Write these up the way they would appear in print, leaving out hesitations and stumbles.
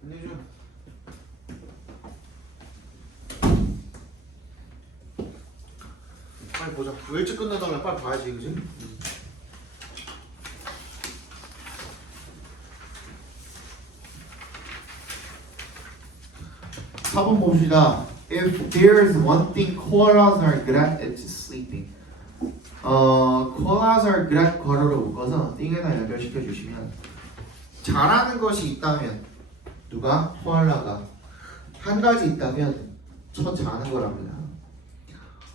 끝내줘. 빨리 보자. 왜 일찍 끝내달라. 빨리 봐야지, 그지? 4번 봅시다. If there's one thing koalas are good at, it's sleeping. koalas are good at 괄호를 묶어서 띵에다 연결시켜 주시면 잘하는 것이 있다면 누가? 코알라가 한 가지 있다면 첫 잘하는 거랍니다.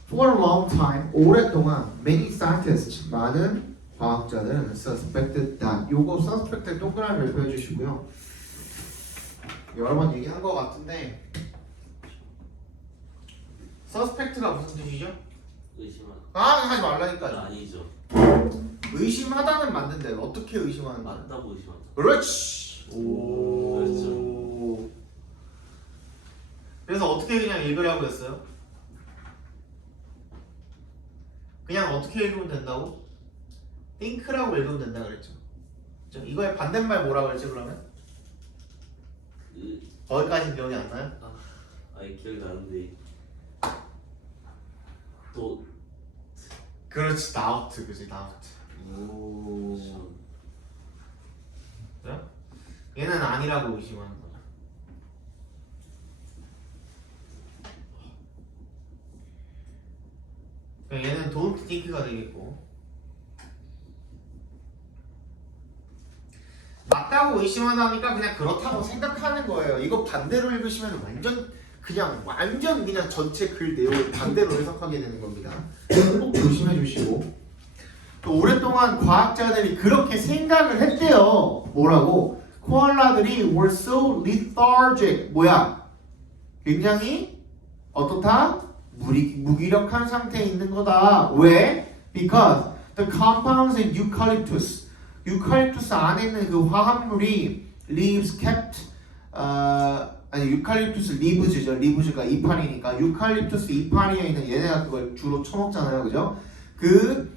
For a long time, 오랫동안 many scientists, 많은 과학자들은 suspected that 요거 suspected 동그라미를 보여주시고요. 여러 번 얘기한 것 같은데 suspect가 무슨 뜻이죠? 의심하다. 하지 말라니까요. 아니죠. 의심하다는 맞는데 어떻게 의심하는 거야? 맞다고 의심한다. 그렇지. 오. 그렇죠. 그래서 어떻게 그냥 읽으라고 했어요? 그냥 어떻게 읽으면 된다고? think라고 읽으면 된다 그랬죠. 그렇죠? 이거의 반대말 뭐라 그랬지 그러면? 거기까지 기억이 안 나요? 아니 기억이 나는데 또 그렇지, doubt, 그지, doubt. 오. 그래? 얘는 아니라고 의심하는 거야. 얘는 don't think가 되겠고, 맞다고 의심하다니까 그냥 그렇다고 생각하는 거예요. 이거 반대로 읽으시면 완전 그냥 전체 글 내용을 반대로 해석하게 되는 겁니다. 꼭 조심해 주시고. 또 오랫동안 과학자들이 그렇게 생각을 했대요. 뭐라고? 코알라들이 were so lethargic. 뭐야? 굉장히 어떻다? 무기력한 상태에 있는 거다. 왜? Because the compounds in eucalyptus, 유칼립투스 안에 있는 그 화합물이 leaves kept 유칼립투스 리브즈죠. 리브즈가 이파리니까 유칼립투스 이파리에 있는 얘네가 그걸 주로 처먹잖아요, 그죠? 그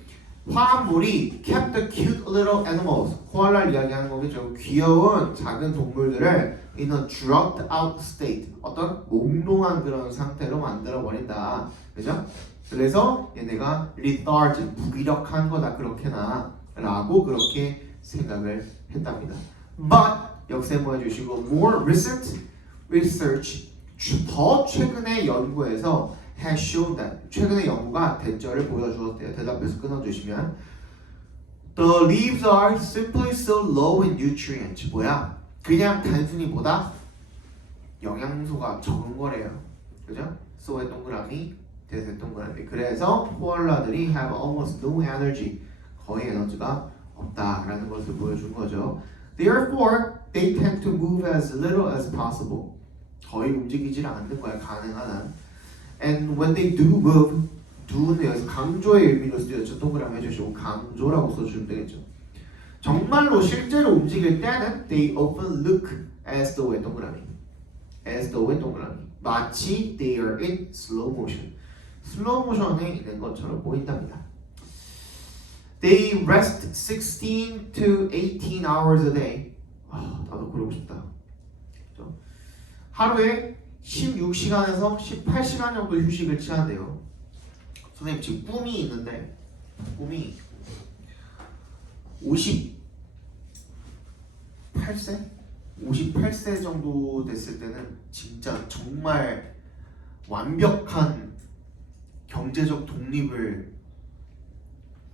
화합물이 kept the cute little animals, 코알라를 이야기하는 거겠죠. 귀여운 작은 동물들을 in a drugged out state, 어떤 몽롱한 그런 상태로 만들어 버린다, 그죠? 그래서 얘네가 lethargic, 무기력한 거다 그렇게나 라고 그렇게 생각을 했답니다. But 역세모해 주시고 more recent research, 더 최근의 연구에서 has shown that, 최근의 연구가 대절을 보여주었대요. 대답해서 끊어주시면 the leaves are simply so low in nutrients. 뭐야? 그냥 단순히 뭐다? 영양소가 적은 거래요. 그죠? so의 동그라미, 대세 동그라미. 그래서 코알라들이 have almost no energy, 거의 에너지가 없다라는 것을 보여준 거죠. Therefore, they tend to move as little as possible. 거의 움직이질 않는 거야, 가능한 한. And when they do move, do는 여기서 강조의 의미로 쓰여져. 동그라미 해주시고 강조라고 써주면 되겠죠. 정말로 실제로 움직일 때는 they often look as though의 동그라미, as though의 동그라미. 마치 they are in slow motion, 슬로우 모션에 있는 것처럼 보인답니다. They rest 16 to 18 hours a day. 나도 그러고 싶다. 하루에 16시간에서 18시간 정도 휴식을 취한대요. 선생님 지금 꿈이 있는데 꿈이 58세 정도 됐을 때는 진짜 정말 완벽한 경제적 독립을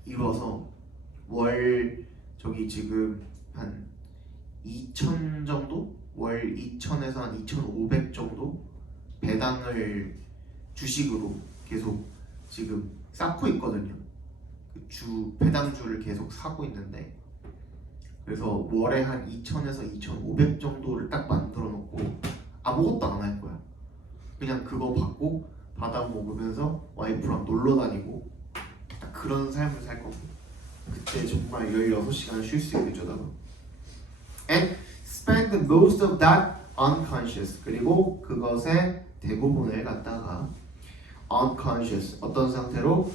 이뤄서 월 지금 한 2,000 정도? 월 2,000에서 한 2,500 정도 배당을 주식으로 계속 지금 쌓고 있거든요. 배당주를 계속 사고 있는데, 그래서 월에 한 2,000에서 2,500 정도를 딱 만들어 놓고 아무것도 안 할 거야. 그냥 그거 받고 받아 먹으면서 와이프랑 놀러 다니고 딱 그런 삶을 살 거고, 그때 정말 16시간 쉴 수 있겠죠, 나도. And spend most of that unconscious. 그리고 그것의 대부분을 갖다가 unconscious, 어떤 상태로?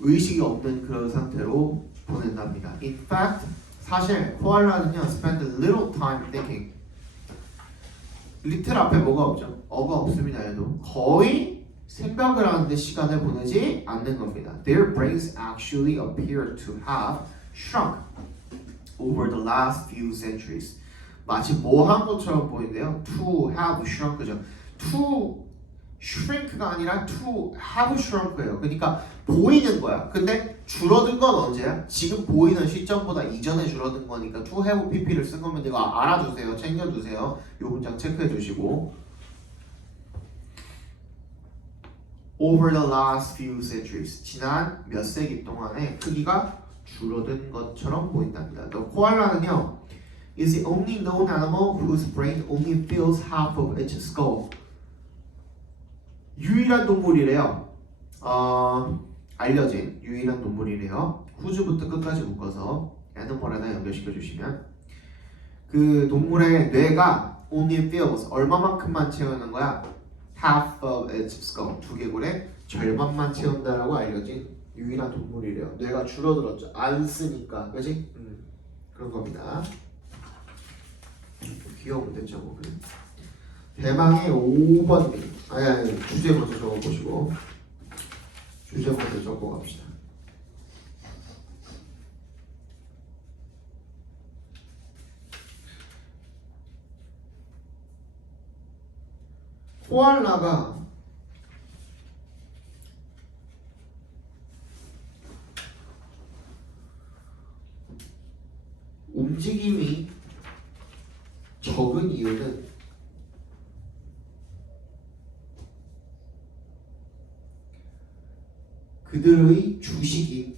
의식이 없는 그런 상태로 보낸답니다. In fact, 사실 코알라는요 spend little time thinking, 리틀 앞에 뭐가 없죠? 어가 없습니다. 얘도 거의 생각을 하는데 시간을 보내지 않는 겁니다. Their brains actually appear to have shrunk over the last few centuries. 마치 뭐 한 것처럼 보이는데요. To have shrunk죠. To shrink가 아니라 to have shrunk예요. 그러니까 보이는 거야. 근데 줄어든 건 언제야? 지금 보이는 시점보다 이전에 줄어든 거니까 to have pp를 쓴 거면 이거 알아두세요. 챙겨두세요. 이 문장 체크해 주시고 over the last few centuries 지난 몇 세기 동안에 크기가 줄어든 것처럼 보인답니다. The koala는요 is the only known animal whose brain only fills half of its skull. 유일한 동물이래요. 알려진 유일한 동물이래요. 후주부터 끝까지 묶어서 애니멀 하나 연결시켜 주시면 그 동물의 뇌가 only fills 얼마만큼만 채우는 거야? half of its skull 두개골의 절반만 채운다라고 알려진 유일한 동물이래요. 뇌가 줄어들었죠. 안 쓰니까, 그렇지? 그런 겁니다. 귀여운 문제죠, 뭐. 대망의 5번 아니 주제 먼저 적어보시고 주제 먼저 적어갑시다. 코알라가 움직임이 적은 이유는 그들의 주식인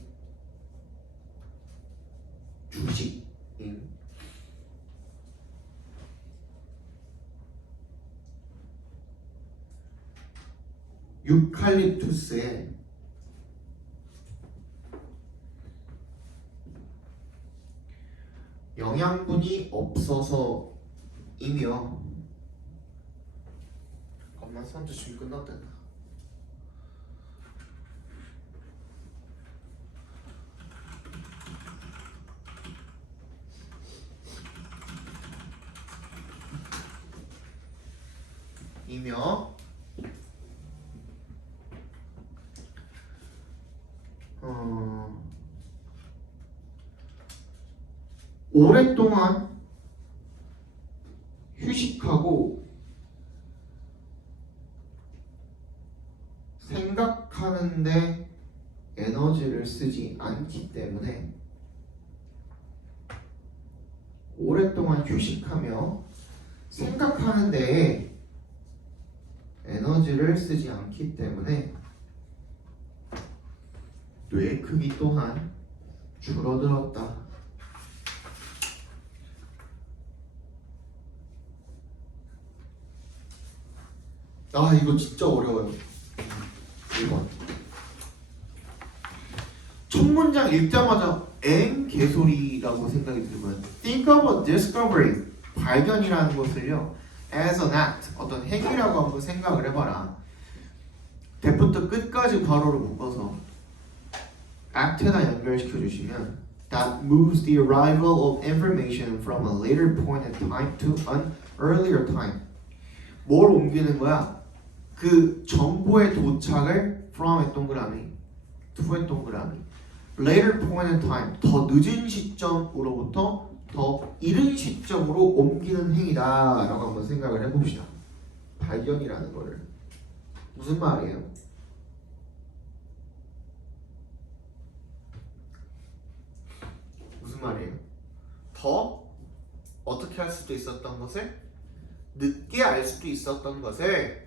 유칼립투스에 영양분이 없어서이며 잠깐만 선주 지금 끝났다. 이며 오랫동안 휴식하고 생각하는데 에너지를 쓰지 않기 때문에 오랫동안 휴식하며 생각하는 데에 에너지를 쓰지 않기 때문에 뇌 크기 또한 줄어들었다. 아 이거 진짜 어려워요. 1번 첫 문장 읽자마자 엥 개소리라고 생각이 들면 Think of a discovery 발견이라는 것을요 as an act 어떤 행위라고 한번 생각을 해봐라. 대부터 끝까지 괄호로 묶어서 act에다 연결시켜 주시면 that moves the arrival of information from a later point in time to an earlier time. 뭘 옮기는 거야? 그 정보의 도착을 from의 동그라미, to의 동그라미, later point in time, 더 늦은 시점으로부터 더 이른 시점으로 옮기는 행위다 라고 한번 생각을 해봅시다. 발견이라는 거를. 무슨 말이에요? 무슨 말이에요? 더 어떻게 할 수도 있었던 것을 늦게 알 수도 있었던 것을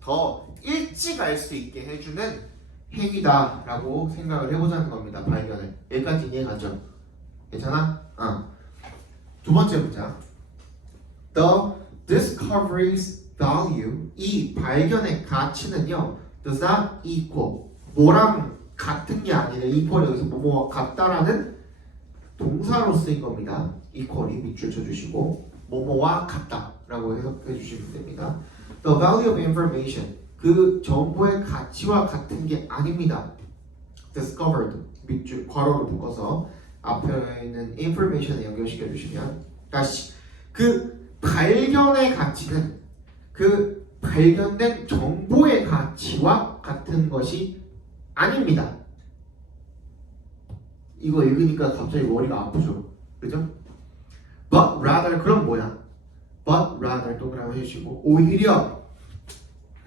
더 일찍 알 수 있게 해주는 행위다 라고 생각을 해보자는 겁니다. 발견을. 여기까지 이해가죠? 괜찮아? 두 번째 문장 The discovery's value 이 발견의 가치는요 does not equal 뭐랑 같은 게 아니라 equal 여기서 뭐뭐와 같다라는 동사로 쓰인 겁니다. equal이 밑줄 쳐주시고 뭐뭐와 같다 라고 해석해 주시면 됩니다. The value of information 그 정보의 가치와 같은 게 아닙니다. discovered 밑줄 괄호를 묶어서 앞에 있는 information에 연결시켜 주시면 다시 그 발견의 가치는 그 발견된 정보의 가치와 같은 것이 아닙니다. 이거 읽으니까 갑자기 머리가 아프죠? 그죠? But rather 그럼 뭐야? But rather 동그라미 해주시고 오히려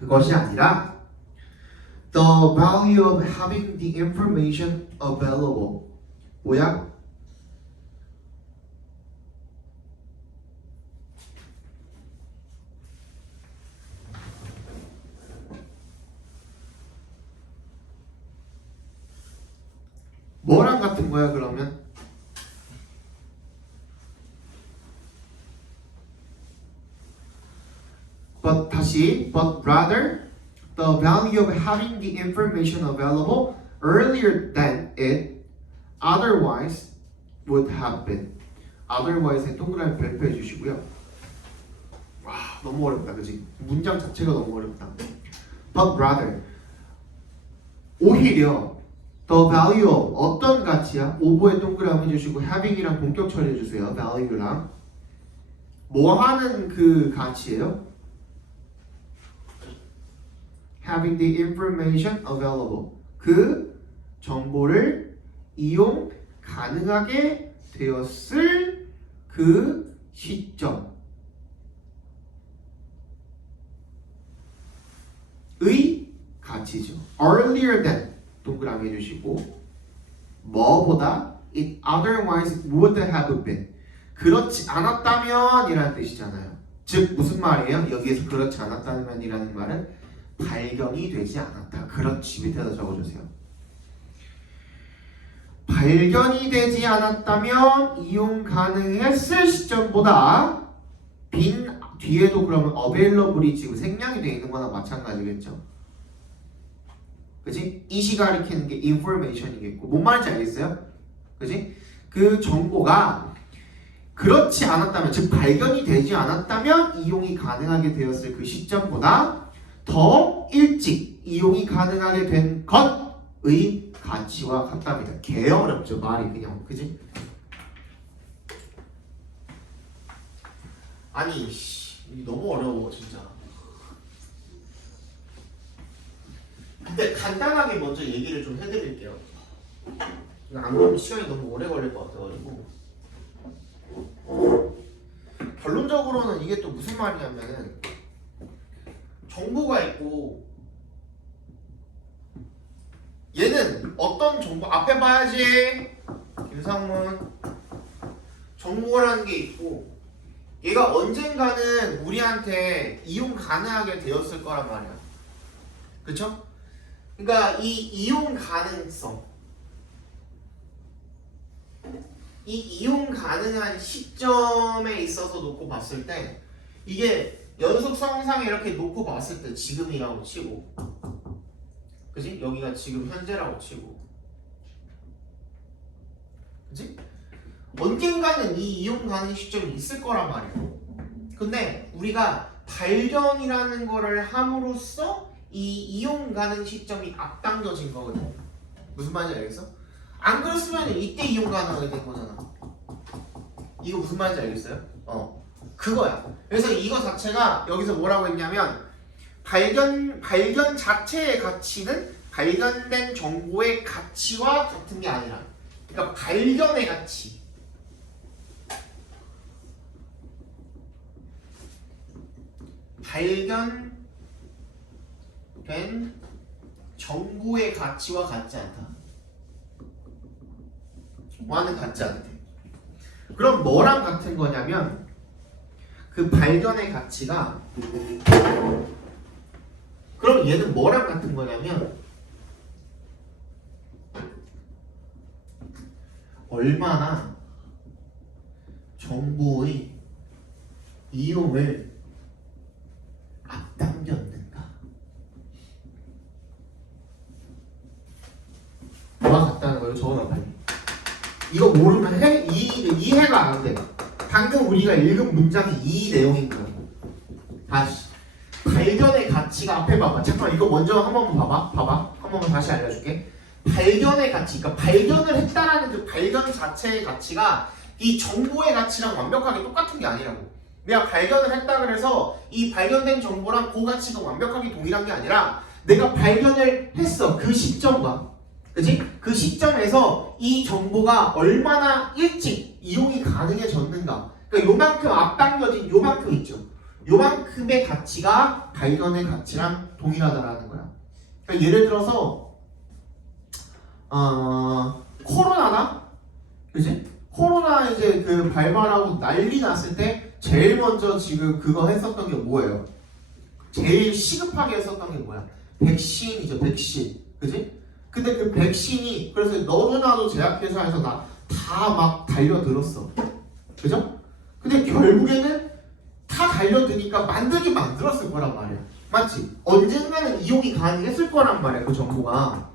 그것이 아니라 the value of having the information available 뭐야? 뭐랑 같은 거야 그러면? But 다시 but rather the value of having the information available earlier than it otherwise would have been. otherwise에 동그라미 별표해 주시고요. 와 너무 어렵다 그지? 문장 자체가 너무 어렵다. But rather 오히려 the value of 어떤 가치야? 오버에 동그라미 해주시고 having이랑 본격 처리해 주세요. value랑 뭐 하는 그 가치예요? having the information available 그 정보를 이용 가능하게 되었을 그 시점의 가치죠. earlier than 동그라미 해주시고 뭐보다 it otherwise would have been 그렇지 않았다면 이라는 뜻이잖아요. 즉 무슨 말이에요? 여기에서 그렇지 않았다면 이라는 말은 발견이 되지 않았다. 그렇지 밑에다 적어주세요. 발견이 되지 않았다면 이용 가능했을 시점보다 빈 뒤에도 그러면 available이 지금 생략이 되어 있는 거나 마찬가지겠죠. 그지? 이시 가리키는 게 information이겠고 뭔 말인지 알겠어요? 그지? 그 정보가 그렇지 않았다면 즉 발견이 되지 않았다면 이용이 가능하게 되었을 그 시점보다 더 일찍 이용이 가능하게 된 것의 가치와 같답니다. 개 어렵죠 말이 그냥 그지? 아니 너무 어려워 진짜. 근데 간단하게 먼저 얘기를 좀 해드릴게요. 안 그러면 시간이 너무 오래 걸릴 것 같아가지고 결론적으로는 이게 또 무슨 말이냐면은 정보가 있고 얘는 어떤 정보 앞에 봐야지 김상문 정보라는 게 있고 얘가 언젠가는 우리한테 이용 가능하게 되었을 거란 말이야. 그쵸? 그러니까 이 이용 가능성 이 이용 가능한 시점에 있어서 놓고 봤을 때 이게 연속성상에 이렇게 놓고 봤을 때 지금이라고 치고 그지? 여기가 지금 현재라고 치고 그지? 언젠가는 이 이용 가능 시점이 있을 거란 말이에요. 근데 우리가 발견이라는 거를 함으로써 이 이용 가능 시점이 앞당겨진 거거든. 무슨 말인지 알겠어? 안 그랬으면 이때 이용 가능하게 된 거잖아. 이거 무슨 말인지 알겠어요? 그거야. 그래서 이거 자체가 여기서 뭐라고 했냐면 발견 자체의 가치는 발견된 정보의 가치와 같은 게 아니라 그러니까 발견의 가치 발견된 정보의 가치와 같지 않다. 와는 같지 않대. 그럼 뭐랑 같은 거냐면 그 발견의 가치가 그럼 얘는 뭐랑 같은 거냐면 얼마나 정보의 이용을 앞당겼는가 뭐가 같다는 거예요. 적어놔 빨리. 이거 모르면 이해가 안 돼. 방금 우리가 읽은 문장이 이 내용인 거야. 다시 발견의 가치가 앞에 봐봐. 잠깐만 이거 먼저 한 번만 봐봐. 한 번만 다시 알려줄게. 발견의 가치, 그러니까 발견을 했다라는 그 발견 자체의 가치가 이 정보의 가치랑 완벽하게 똑같은 게 아니라고. 내가 발견을 했다 그래서 이 발견된 정보랑 그 가치가 완벽하게 동일한 게 아니라 내가 발견을 했어. 그 시점과. 그치? 그 시점에서 이 정보가 얼마나 일찍 이용이 가능해졌는가. 그러니까 요만큼 앞당겨진 요만큼 있죠. 요만큼의 가치가 발견의 가치랑 동일하다라는 거야. 그러니까 예를 들어서 코로나나, 그지? 코로나 이제 그 발발하고 난리 났을 때 제일 먼저 지금 그거 했었던 게 뭐예요? 제일 시급하게 했었던 게 뭐야? 백신이죠, 백신. 그지? 근데 그 백신이 그래서 너도 나도 제약회사에서 다 막 달려들었어. 그죠? 근데 결국에는 다 달려드니까 만들긴 만들었을 거란 말이야. 맞지? 언젠가는 이용이 가능했을 거란 말이야, 그 정보가.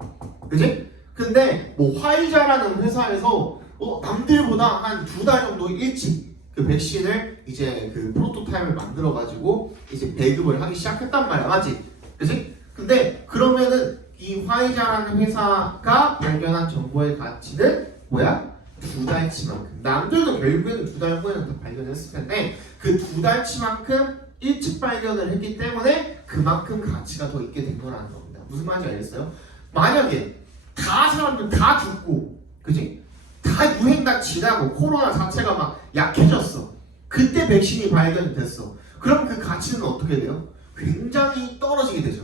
그지? 근데 뭐 화이자라는 회사에서 남들보다 한 2달 정도 일찍 그 백신을 이제 그 프로토타입을 만들어 가지고 이제 배급을 하기 시작했단 말이야. 맞지? 그지? 근데 그러면은 이 화이자라는 회사가 발견한 정보의 가치는 뭐야? 2달치만큼. 남들도 결국에는 2달 후에는 다 발견했을 텐데 그 2달치만큼 일찍 발견을 했기 때문에 그만큼 가치가 더 있게 된 거라는 겁니다. 무슨 말인지 알겠어요? 만약에 다 사람들 다 죽고, 그지? 다 유행 다 지나고 코로나 자체가 막 약해졌어. 그때 백신이 발견됐어. 그럼 그 가치는 어떻게 돼요? 굉장히 떨어지게 되죠.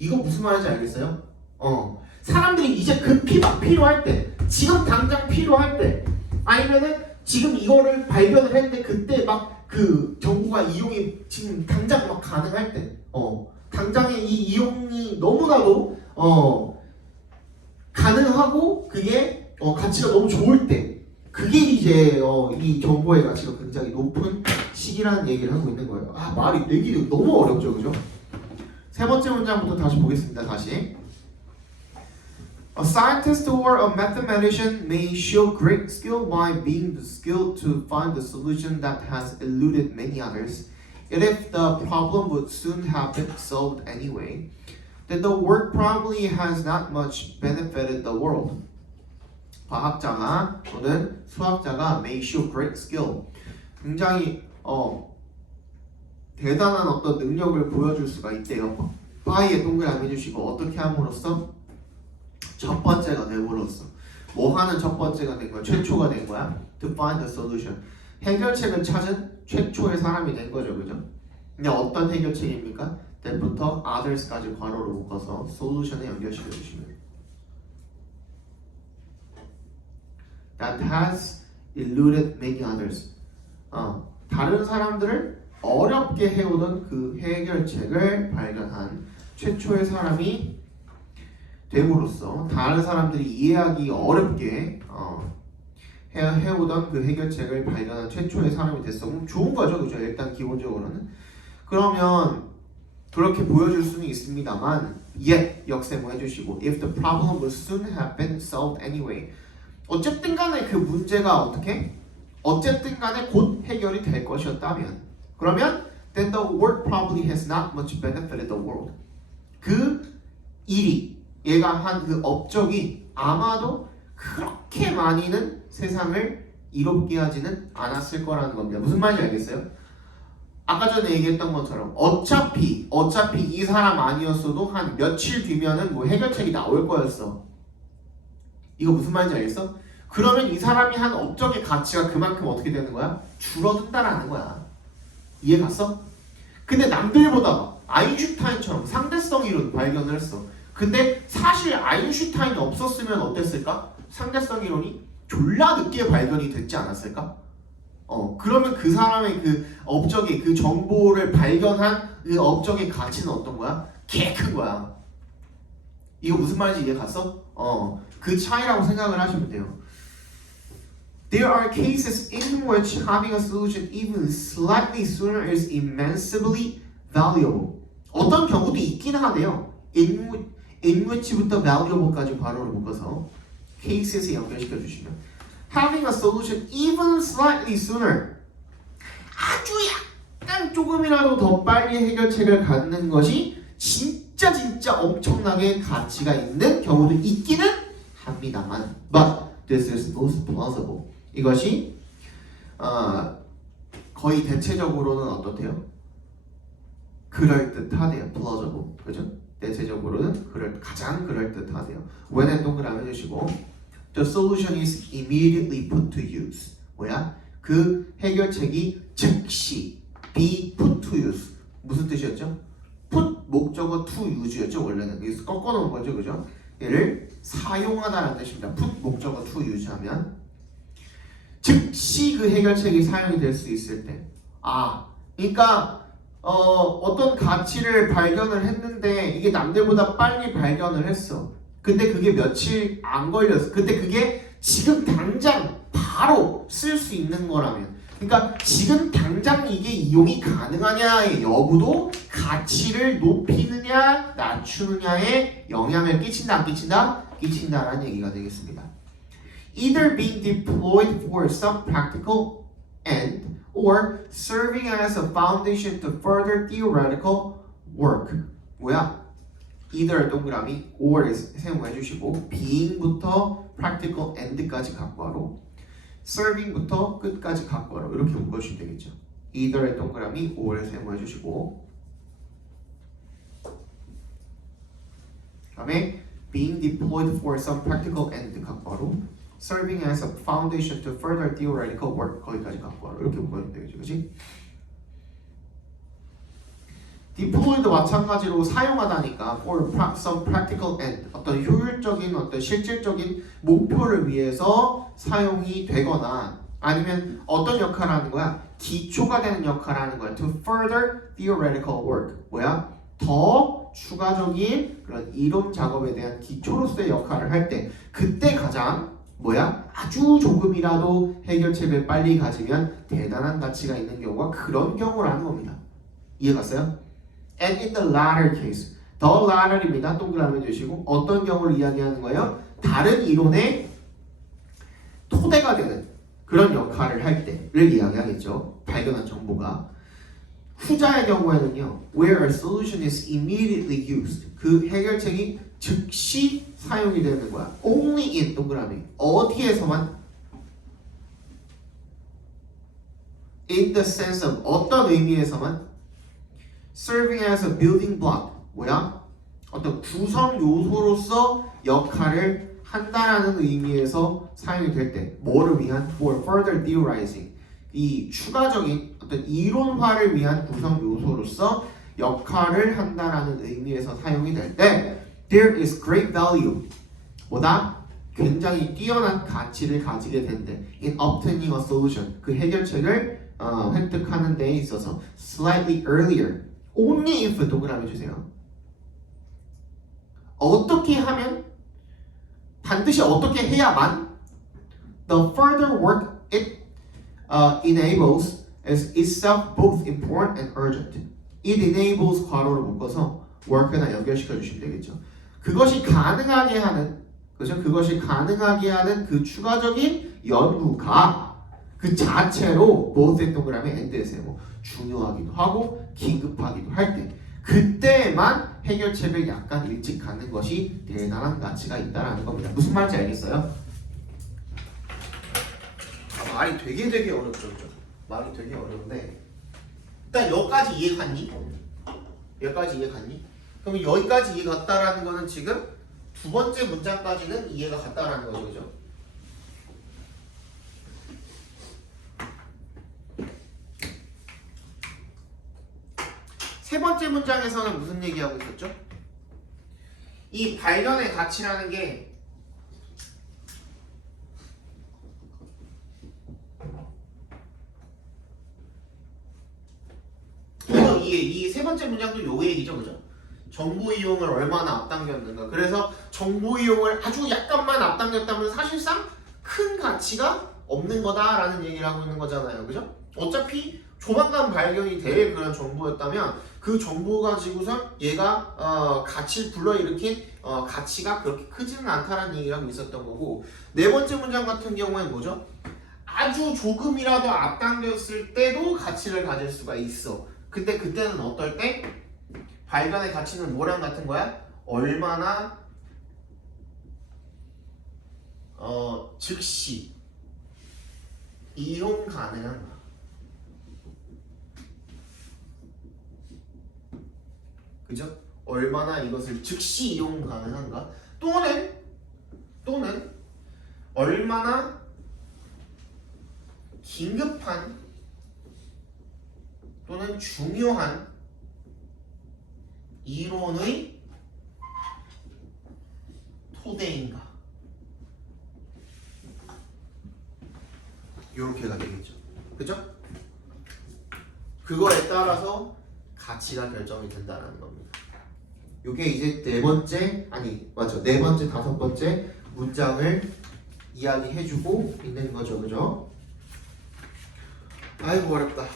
이거 무슨 말인지 알겠어요? 사람들이 이제 급히 막 필요할 때, 지금 당장 필요할 때, 아니면은 지금 이거를 발견을 했는데 그때 막 그 정보가 이용이 지금 당장 막 가능할 때, 당장에 이 이용이 너무나도 가능하고 그게 가치가 너무 좋을 때, 그게 이제 이 정보의 가치가 굉장히 높은 시기라는 얘기를 하고 있는 거예요. 말이 내기 너무 어렵죠, 그죠? 세 번째 문장부터 다시 보겠습니다. 다시. A scientist or a mathematician may show great skill by being skilled to find the solution that has eluded many others. Yet if the problem would soon have been solved anyway, then the work probably has not much benefited the world. 과학자가 또는 수학자가 may show great skill. 굉장히 대단한 어떤 능력을 보여줄 수가 있대요. 바이에 동그라미 해주시고 어떻게 함으로써 첫 번째가 되므로써 뭐 하는 첫 번째가 된 거야? 최초가 된 거야? To find the solution. 해결책을 찾은 최초의 사람이 된 거죠, 그죠? 근데 어떤 해결책입니까? that부터 others까지 괄호로 묶어서 solution에 연결시켜 주시면 that has eluded many others. 다른 사람들을 어렵게 해오던 그 해결책을 발견한 최초의 사람이 됨으로써 다른 사람들이 이해하기 어렵게 해오던 그 해결책을 발견한 최초의 사람이 됐어. 좋은 거죠, 그죠? 일단 기본적으로는. 그러면 그렇게 보여줄 수는 있습니다만, yet 역세모 해주시고, if the problem would soon have been solved anyway. 어쨌든 간에 그 문제가 어쨌든 간에 곧 해결이 될 것이었다면, 그러면 then the work probably has not much benefited the world. 그 일이 얘가 한 그 업적이 아마도 그렇게 많이는 세상을 이롭게 하지는 않았을 거라는 겁니다. 무슨 말인지 알겠어요? 아까 전에 얘기했던 것처럼 어차피 이 사람 아니었어도 한 며칠 뒤면은 뭐 해결책이 나올 거였어. 이거 무슨 말인지 알겠어? 그러면 이 사람이 한 업적의 가치가 그만큼 어떻게 되는 거야? 줄어든다라는 거야. 이해 갔어? 근데 남들보다 아인슈타인처럼 상대성 이론 발견을 했어. 근데 사실 아인슈타인이 없었으면 어땠을까? 상대성 이론이 졸라 늦게 발견이 됐지 않았을까? 그러면 그 사람의 그 업적의 그 정보를 발견한 그 업적의 가치는 어떤 거야? 개 큰 거야. 이거 무슨 말인지 이해 갔어? 그 차이라고 생각을 하시면 돼요. There are cases in which having a solution even slightly sooner is immensely valuable. 어떤 경우도 있긴 하네요. in which부터 valuable까지 괄호를 묶어서 cases에 연결시켜 주시면 having a solution even slightly sooner, 아주 약간 조금이라도 더 빨리 해결책을 갖는 것이 진짜 엄청나게 가치가 있는 경우도 있기는 합니다만, but this is most plausible. 이것이 거의 대체적으로는 어떻대요? 그럴듯하대요. plausible. 그죠? 대체적으로는 가장 그럴듯하대요. when은 동그라미 해주시고 the solution is immediately put to use. 뭐야? 그 해결책이 즉시 be put to use. 무슨 뜻이었죠? put 목적어 to use였죠. 원래는 여기서 꺾어놓은 거죠. 그죠? 얘를 사용하다라는 뜻입니다. put 목적어 to use 하면 즉시 그 해결책이 사용이 될 수 있을 때. 그러니까 어떤 가치를 발견을 했는데 이게 남들보다 빨리 발견을 했어. 근데 그게 며칠 안 걸렸어. 근데 그게 지금 당장 바로 쓸 수 있는 거라면, 그러니까 지금 당장 이게 이용이 가능하냐의 여부도 가치를 높이느냐 낮추느냐에 영향을 끼친다 안 끼친다? 끼친다라는 얘기가 되겠습니다. Either being deployed for some practical end or serving as a foundation to further theoretical work. 뭐야? either 동그라미 or 사용해 주시고 being부터 practical end까지 갖고하로 serving부터 끝까지 갖고하로 이렇게 묶어주시면 되겠죠. either의 동그라미 or 사용해 주시고 다음에 being deployed for some practical end 갖고하로 serving as a foundation to further theoretical work 거기까지 갖고하로 이렇게 묶어주면 되겠죠. 그치? deploy도 마찬가지로 사용하다니까 for some practical end 어떤 효율적인 어떤 실질적인 목표를 위해서 사용이 되거나 아니면 어떤 역할을 하는 거야? 기초가 되는 역할을 하는 거야. to further theoretical work 뭐야? 더 추가적인 그런 이론 작업에 대한 기초로서의 역할을 할 때 그때 가장 뭐야? 아주 조금이라도 해결책을 빨리 가지면 대단한 가치가 있는 경우가 그런 경우라는 겁니다. 이해갔어요? And in the latter case, the latter입니다. 동그라미 주시고 어떤 경우를 이야기하는 거예요? 다른 이론의 토대가 되는 그런 역할을 할 때를 이야기하겠죠. 발견한 정보가. 후자의 경우에는요. Where a solution is immediately used. 그 해결책이 즉시 사용이 되는 거야. Only in 동그라미. 어디에서만? In the sense of 어떤 의미에서만? Serving as a building block. 뭐야? 어떤 구성 요소로서 역할을 한다라는 의미에서 사용이 될 때 뭐를 위한? For further theorizing. 이 추가적인 어떤 이론화를 위한 구성 요소로서 역할을 한다라는 의미에서 사용이 될 때 There is great value. 뭐다? 굉장히 뛰어난 가치를 가지게 된대. In obtaining a solution. 그 해결책을 획득하는 데에 있어서 slightly earlier. Only if 동그라미 주세요. 어떻게 하면 반드시 어떻게 해야만 the further work it enables is itself both important and urgent. It enables 괄호를 묶어서 work나 연결시켜 주시면 되겠죠. 그것이 가능하게 하는 그죠? 그것이 가능하게 하는 그 추가적인 연구가 그 자체로 both 동그라미 and에 세고 중요하기도 하고 긴급하기도 할 때 그때만 해결책을 약간 일찍 갖는 것이 대단한 가치가 있다라는 겁니다. 무슨 말인지 알겠어요? 말이 되게 어렵죠. 말이 되게 어려운데 일단 여기까지 이해 갔니? 여기까지 이해 갔니? 그럼 여기까지 이해 갔다라는 거는 지금 두 번째 문장까지는 이해가 갔다라는 거죠. 그죠? 세 번째 문장에서는 무슨 얘기하고 있었죠? 이 발견의 가치라는 게 이 세 번째 문장도 요 얘기죠. 그죠? 정보 이용을 얼마나 앞당겼는가. 그래서 정보 이용을 아주 약간만 앞당겼다면 사실상 큰 가치가 없는 거다라는 얘기를 하고 있는 거잖아요. 그죠? 어차피 조만간 발견이 될 그런 정보였다면 그 정보 가지고선 얘가 가치를 불러일으킨 가치가 그렇게 크지는 않다라는 얘기를 하고 있었던 거고 네 번째 문장 같은 경우에는 뭐죠? 아주 조금이라도 앞당겼을 때도 가치를 가질 수가 있어. 근데 그때는 어떨 때? 발견의 가치는 뭐랑 같은 거야? 얼마나 즉시 이용 가능한가. 그죠? 얼마나 이것을 즉시 이용 가능한가? 또는 얼마나 긴급한 또는 중요한 이론의 토대인가? 이렇게가 되겠죠. 그죠? 그거에 따라서 가치가 결정이 된다는 겁니다. 이게 이제 네 번째 다섯 번째 문장을 이야기해주고 있는 거죠, 그죠? 아이고 어렵다.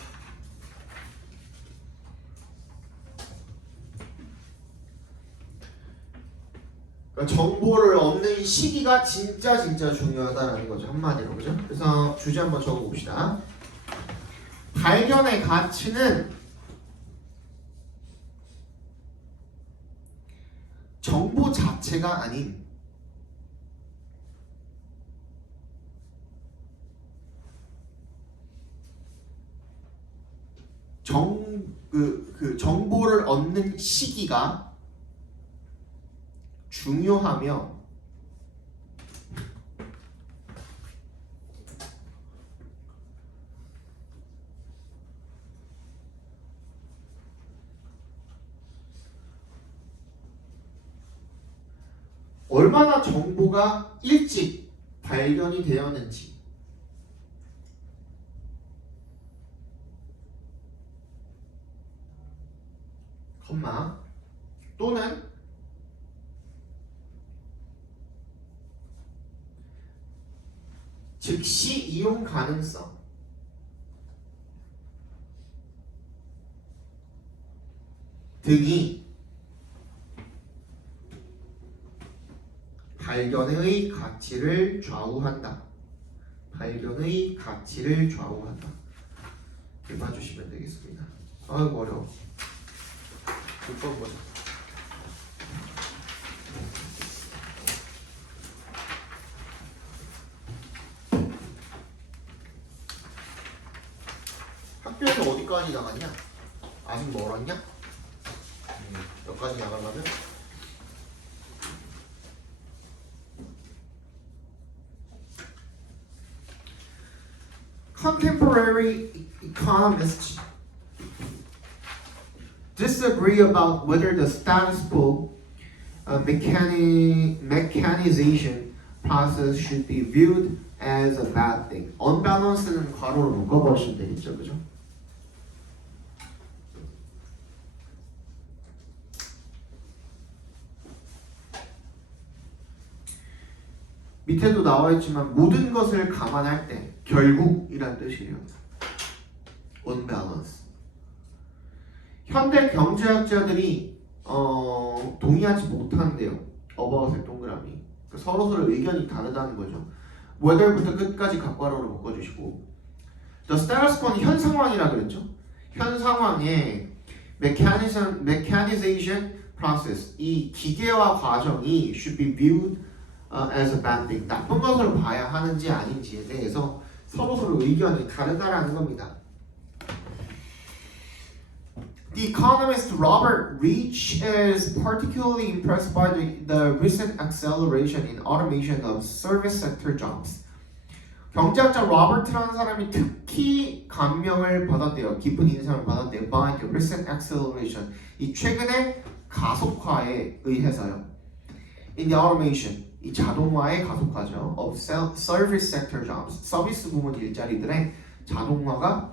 그러니까 정보를 얻는 시기가 진짜 중요하다라는 거죠, 한마디로, 그죠? 그래서 주제 한번 적어봅시다. 발견의 가치는 정보 자체가 아닌 정보를 얻는 시기가 중요하며 얼마나 정보가 일찍 발견이 되었는지 또는 즉시 이용 가능성 등이 발견의 가치를 좌우한다. 이렇게 봐주시면 되겠습니다. 아이고 어려워. 6번 보자. 학교에서 어디까지 나갔냐? 아직 멀었냐? 여기까지 나가려면? Contemporary economists disagree about whether the status quo mechanization process should be viewed as a bad thing. Unbalance는 괄호로 묶어버리시면 되겠죠, 그죠? 밑에도 나와 있지만 모든 것을 감안할 때 결국이란 뜻이에요. unbalance. 현대 경제학자들이 동의하지 못한대요. 어바웃의 동그라미. 서로 의견이 다르다는 거죠. whether부터 끝까지 각괄호로 묶어주시고 the status quo는 현 상황이라 그랬죠. 현 상황에 mechanization process 이 기계화 과정이 should be viewed as a bad thing. 나쁜 것으로 봐야 하는지 아닌지에 대해서 서로 의견이 다르다라는 겁니다. The economist Robert Reich is particularly impressed by the recent acceleration in automation of service sector jobs. 경제학자 로버트라는 사람이 특히 감명을 받았대요. 깊은 인상을 받았대요. By the recent acceleration. 이 최근의 가속화에 의해서요. In the automation. 이 자동화의 가속화죠. Of service sector jobs. 서비스 부문 일자리들의 자동화가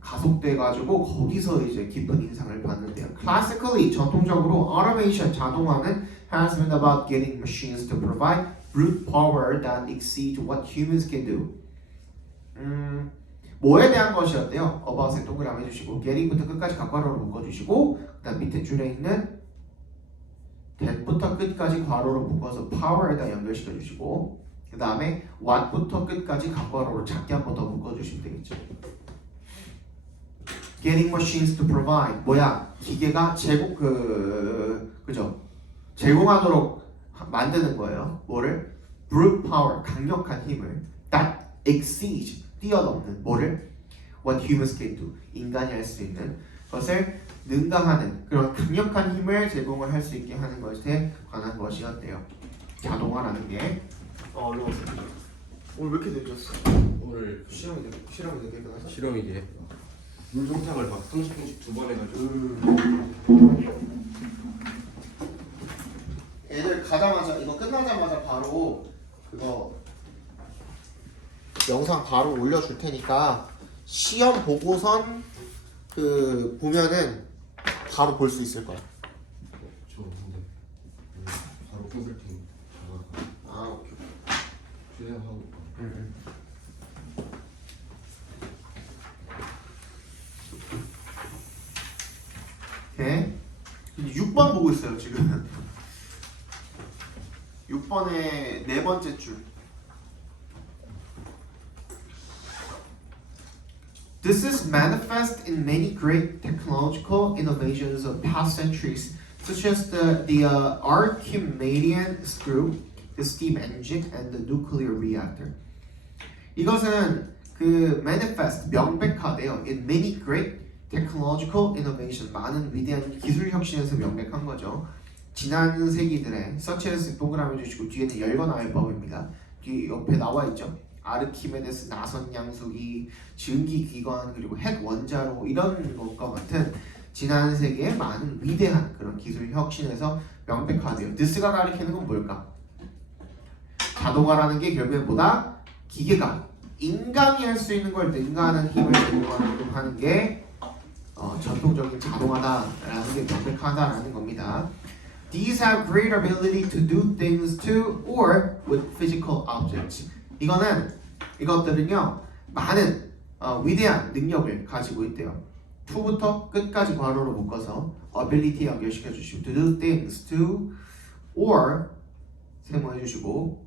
가속돼가지고 거기서 이제 깊은 인상을 받는데요. Classically 전통적으로 automation 자동화는 has been about getting machines to provide brute power that exceeds what humans can do. 뭐에 대한 것이었대요? about에 동그라미 해주시고 getting부터 끝까지 각괄호로 묶어주시고 그다음 밑에 줄에 있는 that부터 끝까지 괄호로 묶어서 power에다 연결시켜주시고 그 다음에 what부터 끝까지 각괄호로 작게 한 번 더 묶어주시면 되겠죠. Getting machines to provide 뭐야? 기계가 제공하도록 만드는 거예요. 뭐를? brute power 강력한 힘을 that exceeds 뛰어넘는 뭐를? What humans can do 인간이 할 수 있는 것을 능가하는 그런 강력한 힘을 제공을 할 수 있게 하는 것에 관한 것이었대요. 자동화라는 게 어려웠어. 오늘 왜 이렇게 늦었어? 오늘 실험이 되게 끝나서? 실험이 돼. 물성탕을 막 30분씩 2번 해가지고. 애들 가자마자 이거 끝나자마자 바로 그거 영상 바로 올려줄 테니까 시험 보고선 그 보면은 바로 볼 수 있을 거야. 저 근데 바로 끊을 테니. 아 오케이. 최대한 하고. 오케이. 6번 보고 있어요 지금. 6번의 네 번째 줄. This is manifest in many great technological innovations of past centuries, such as the Archimedean screw, the steam engine, and the nuclear reactor. 이것은 그 manifest 명백하대요. In many great technological innovation, 많은 위대한 기술 혁신에서 명백한 거죠. 지난 세기들의 such as 동그라미 주시고 뒤에는 열거나의 법입니다. 뒤 옆에 나와 있죠. 아르키메데스 나선 양수기, 증기 기관 그리고 핵 원자로 이런 것과 같은 지난 세기의 많은 위대한 그런 기술 혁신에서 명백하대요. this가 가리키는 건 뭘까? 자동화라는 게 결국엔 보다 기계가 인간이 할 수 있는 걸 능가하는 힘을 제공하는 게 전통적인 자동화다라는 게 명백하다라는 겁니다. These have great ability to do things to or with physical objects. 이것들은요 많은 위대한 능력을 가지고 있대요. to부터 끝까지 괄호로 묶어서 ability 연결시켜 주시고 to do things to or 세모해 주시고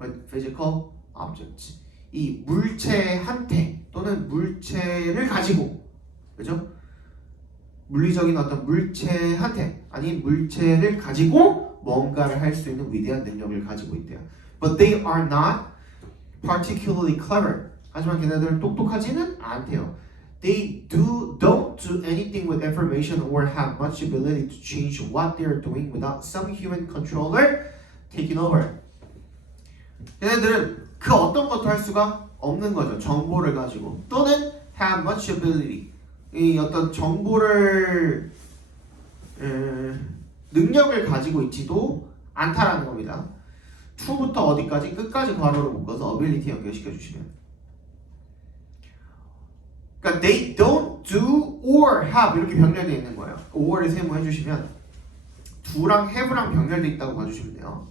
with physical objects. 이 물체 한태 또는 물체를 가지고 그죠? 물리적인 어떤 물체 한태 아니 물체를 가지고 뭔가를 할 수 있는 위대한 능력을 가지고 있대요. But they are not particularly clever. 하지만 걔네들은 똑똑하지는 않대요. They don't do anything with information or have much ability to change what they are doing without some human controller taking over. 걔네들은 그 어떤 것도 할 수가 없는 거죠. 정보를 가지고 또는 have much ability. 이 어떤 정보를 능력을 가지고 있지도 않다라는 겁니다. to부터 어디까지 끝까지 괄호로 묶어서 ability 연결시켜 주시면 그러니까 they don't do or have 이렇게 병렬되어 있는 거예요. or를 세모해 주시면 do랑 have랑 병렬되어 있다고 봐주시면 돼요.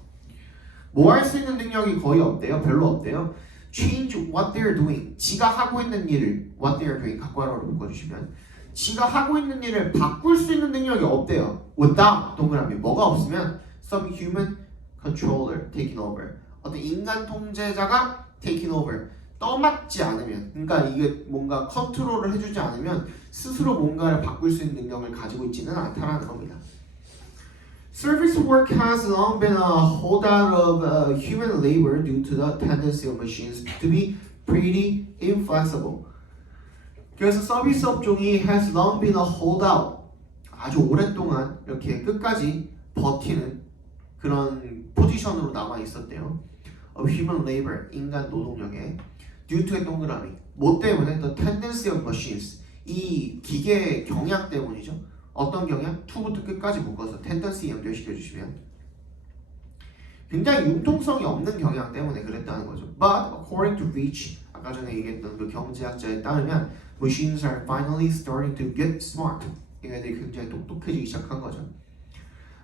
뭐 할 수 있는 능력이 거의 없대요. 별로 없대요. change what they're doing 지가 하고 있는 일을 what they're doing 각괄호로 묶어주시면 지가 하고 있는 일을 바꿀 수 있는 능력이 없대요. without 동그라미 뭐가 없으면 some human controller taking over 어떤 인간 통제자가 taking over 떠맡지 않으면 그러니까 이게 뭔가 컨트롤을 해주지 않으면 스스로 뭔가를 바꿀 수 있는 능력을 가지고 있지는 않다라는 겁니다. Service work has long been a holdout of human labor due to the tendency of machines to be pretty inflexible. 그래서 서비스 업종이 has long been a holdout 아주 오랫동안 이렇게 끝까지 버티는 그런 포지션으로 남아 있었대요. of human labor 인간 노동력에 due to의 동그라미 뭐 때문에 the tendency of machines 이 기계의 경향 때문이죠. 어떤 경향? to부터 끝까지 묶어서 tendency 연결시켜 주시면 굉장히 융통성이 없는 경향 때문에 그랬다는 거죠. But according to Reich 아까 전에 얘기했던 그 경제학자에 따르면 machines are finally starting to get smart. 얘네들이 굉장히 똑똑해지기 시작한 거죠.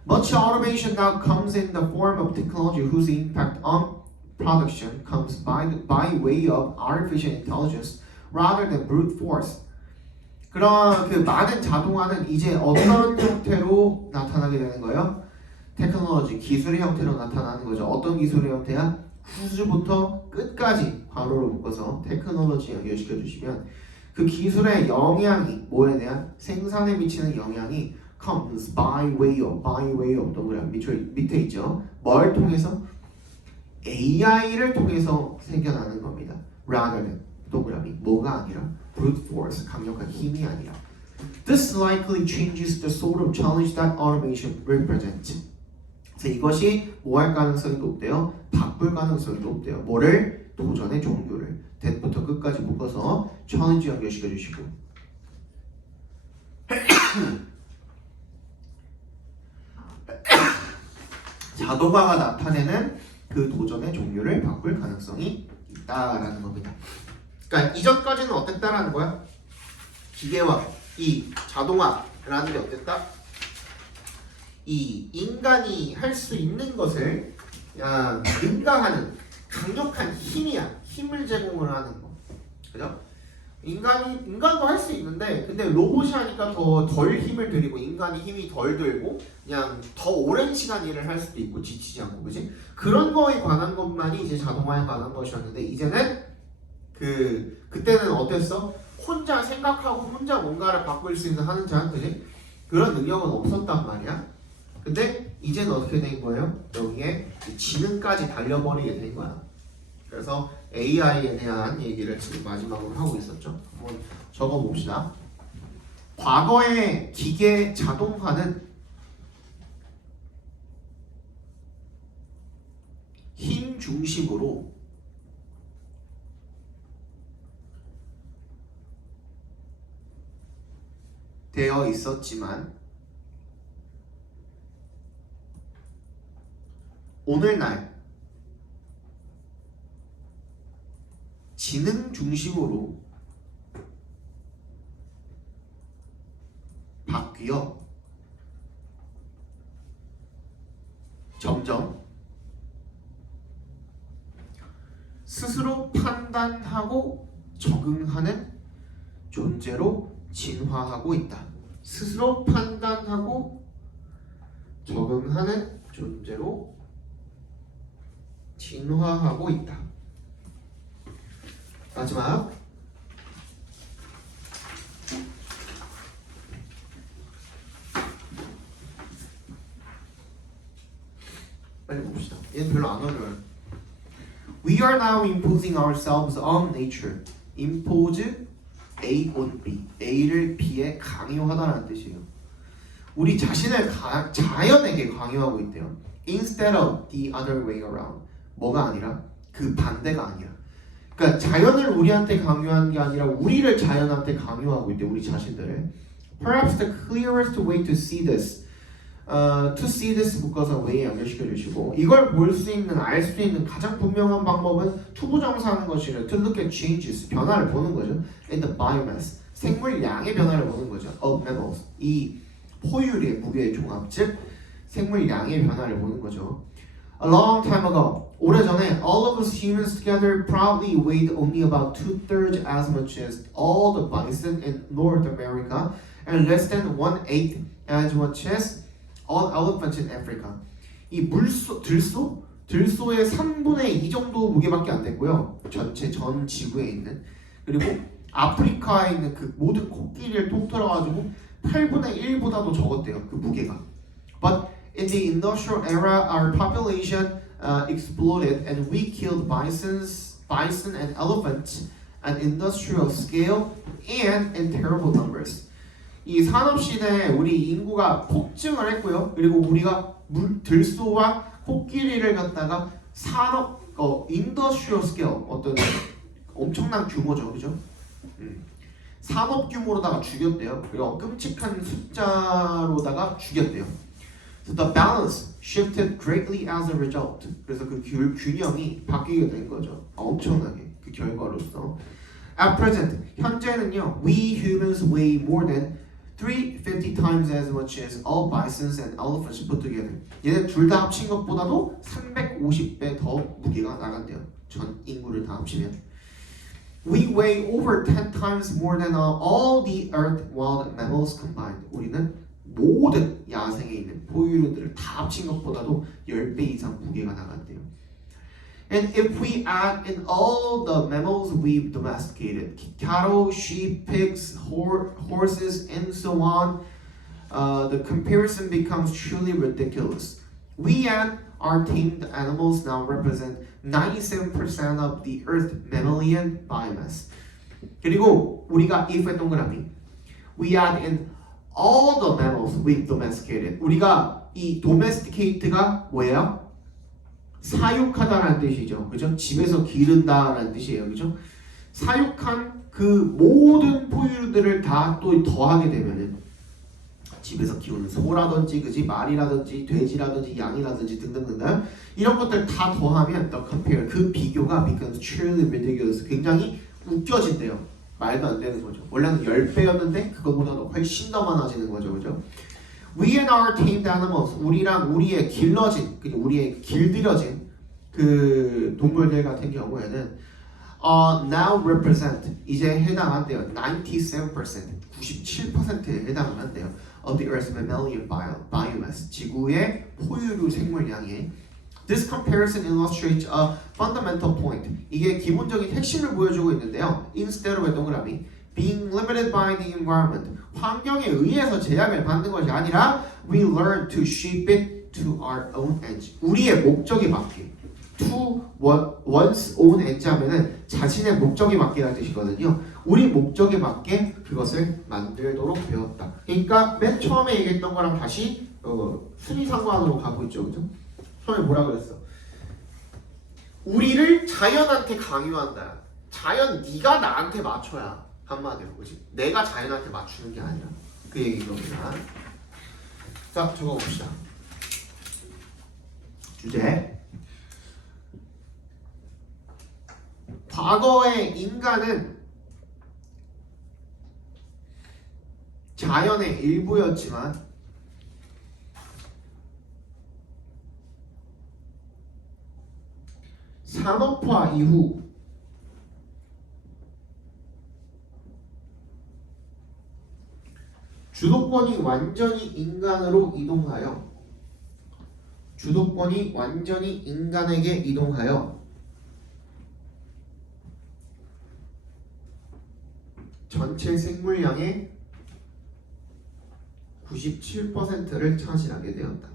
Much automation now comes in the form of technology whose impact on production comes by way of artificial intelligence rather than brute force. 그런 그 많은 자동화는 이제 어떤 형태로 나타나게 되는 거예요? 테크놀로지, 기술의 형태로 나타나는 거죠. 어떤 기술의 형태야? 후수부터 끝까지 괄호로 묶어서 테크놀로지 연결시켜 주시면 그 기술의 영향이 뭐에 대한 생산에 미치는 영향이 comes by way of 동그라미 밑에 있죠. 뭘 통해서? AI를 통해서 생겨나는 겁니다. rather than 동그라미 뭐가 아니라 brute force 강력한 힘이 아니라 This likely changes the sort of challenge that automation represents. 그래서 이것이 뭐 할 가능성이 높대요? 바꿀 가능성이 높대요. 뭐를? 도전의 종류를. that부터 끝까지 묶어서 challenge 연결시켜 주시고. 자동화가 나타내는 그 도전의 종류를 바꿀 가능성이 있다라는 겁니다. 그러니까 이전까지는 어땠다라는 거야? 기계와 이 자동화라는 게 어땠다? 이 인간이 할 수 있는 것을 그냥 능가하는 강력한 힘이야. 힘을 제공을 하는 거. 그죠? 인간도 할 수 있는데 근데 로봇이 하니까 더 덜 힘을 들이고 인간이 힘이 덜 들고 그냥 더 오랜 시간 일을 할 수도 있고 지치지 않고 그지? 그런 거에 관한 것만이 이제 자동화에 관한 것이었는데 이제는 그때는 어땠어? 혼자 생각하고 혼자 뭔가를 바꿀 수 있는 하는 자 그지? 그런 능력은 없었단 말이야. 근데 이제는 어떻게 된 거예요? 여기에 지능까지 달려버리게 된 거야. 그래서 AI에 대한 얘기를 지금 마지막으로 하고 있었죠. 한번 적어봅시다. 과거의 기계 자동화는 힘 중심으로 되어 있었지만 오늘날 지능 중심으로 바뀌어 점점 스스로 판단하고 적응하는 존재로 진화하고 있다. 스스로 판단하고 적응하는 존재로 진화하고 있다. 마지막 빨리 봅시다. 얘는 별로 안 어려워요. We are now imposing ourselves on nature. impose A on B. A를 B에 강요하다라는 뜻이에요. 우리 자신을 자연에게 강요하고 있대요. Instead of the other way around. 뭐가 아니라 그 반대가 아니라. 그러니까 자연을 우리한테 강요하는 게 아니라 우리를 자연한테 강요하고 있대. 우리 자신들을. Perhaps the clearest way to see this. To see this 묶어서 way 연결시켜 주시고 이걸 볼 수 있는 알 수 있는 가장 분명한 방법은 투부정사하는 것이래요. To look at changes 변화를 보는 거죠. In the biomass 생물량의 변화를 보는 거죠. Of mammals 이 포유류의 무게의 종합 즉 생물량의 변화를 보는 거죠. A long time ago 오래전에 all of us humans together probably weighed only about 2/3 as much as all the bison in North America and less than 1/8 as much as all elephants in Africa. 이 들소의 3분의 2 정도 무게밖에 안 됐고요. 전체 전 지구에 있는 그리고 아프리카에 있는 그 모든 코끼리를 통틀어가지고 8분의 1보다도 적었대요. 그 무게가. But in the industrial era, our population exploded and we killed bison and elephants at industrial scale and in terrible numbers. 이 산업 시대에 우리 인구가 폭증을 했고요. 그리고 우리가 들소와 코끼리를 갖다가 산업 인더스트리얼 스케일 어떤 엄청난 규모죠, 그죠? 산업 규모로다가 죽였대요. 그리고 끔찍한 숫자로다가 죽였대요. So the balance shifted greatly as a result. 그래서 그 균형이 바뀌게 된 거죠. 엄청나게 그 결과로서. At present 현재는요, we humans weigh more than 350 times as much as all bisons and elephants put together. 얘네 둘 다 합친 것보다도 350배 더 무게가 나간대요. 전 인구를 다 합치면. We weigh over 10 times more than all the earth wild mammals combined. 우리는 모든 야생에 있는 포유류들을 다 합친 것보다도 10배 이상 무게가 나간대요. And if we add in all the mammals we've domesticated, cattle, sheep, pigs, horses, and so on, the comparison becomes truly ridiculous. We and our tamed animals now represent 97% of the Earth's mammalian biomass. 그리고 우리가 if 동그라미 We add in all the mammals we've domesticated. 우리가 이 domesticate가 뭐예요? 사육하다라는 뜻이죠. 그죠? 집에서 기른다라는 뜻이에요. 그죠? 사육한 그 모든 포유류들을 다 또 더하게 되면은 집에서 키우는 소라든지 그지 말이라든지 돼지라든지 양이라든지 등등등등 이런 것들 다 더하면 the compare 그 비교가 becomes truly ridiculous 굉장히 웃겨진대요. 말도 안 되는 거죠. 원래는 10배였는데 그거보다도 훨씬 더 많아지는 거죠. 그죠? We and our tamed animals 우리랑 우리의 길러진 우리의 길들여진 그 동물들 같은 경우에는 now represent 이제 해당한대요. 97% 97%에 해당을 한대요. Of the Earth's mammalian biomass 지구의 포유류 생물량에 This comparison illustrates a fundamental point. 이게 기본적인 핵심을 보여주고 있는데요. Instead 동그라미 being limited by the environment 환경에 의해서 제약을 받는 것이 아니라 we learn to shape it to our own ends. 우리의 목적에 맞게 to one's own ends 하면은 자신의 목적에 맞게라는 뜻이거든요. 우리 목적에 맞게 그것을 만들도록 배웠다. 그러니까 맨 처음에 얘기했던 거랑 다시 순위상관으로 가고 있죠. 그죠? 처음에 뭐라 그랬어? 우리를 자연한테 강요한다. 자연 네가 나한테 맞춰야 한마디로 그지? 내가 자연한테 맞추는 게 아니라 그 얘기입니다. 자 적어봅시다. 주제 과거의 인간은 자연의 일부였지만 산업화 이후 주도권이 완전히 인간에게 이동하여 전체 생물량의 97%를 차지하게 되었다.